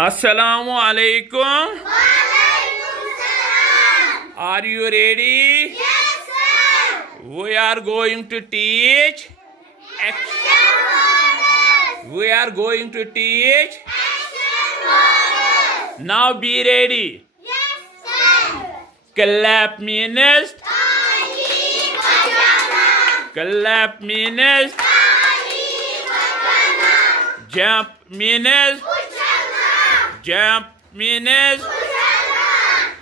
Assalamu alaikum. Are you ready? Yes, sir. We are going to teach Action words. We are going to teach. Action words. Now be ready. Yes, sir. Clap means. Tali bajana. Clap means. Tali bajana. Jump means. Uchalna. Jump means. Uchalna.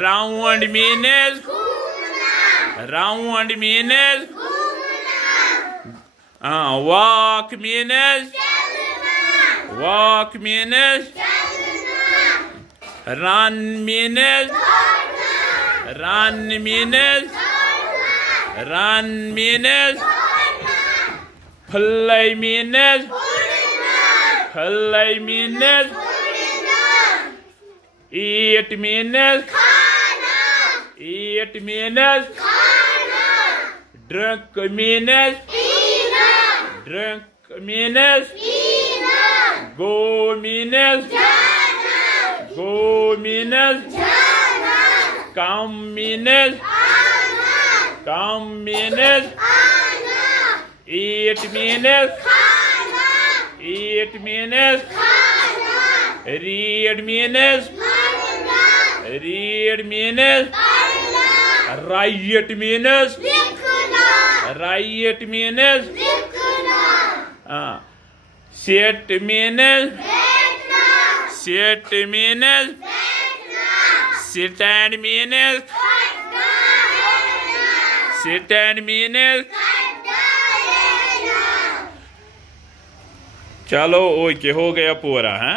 Round means. Ghumna. Round means. Ghumna. Walk means. Chalna. Walk means. Chalna. Run means. Dodna. Run means. Dodna. Run means. Dodna. Play means. Udna. Play means. Udna. Eat means. Khana. Eat means. Khana. Drink means. Pina. Drink means. Pina. Go means. Jana. Go means. Jana. Come means. Ana. Come means. Ana. Eat means. Khana. Eat means. Khana. Read means. Khana. Read means. Khana. Write means. Likhna. Write means. Likhna. Sit means. Betna. Sit means. Betna. Stand means. Khatta. Lena. Stand means. Khatta. Lena. चलो okay हो गया पूरा है।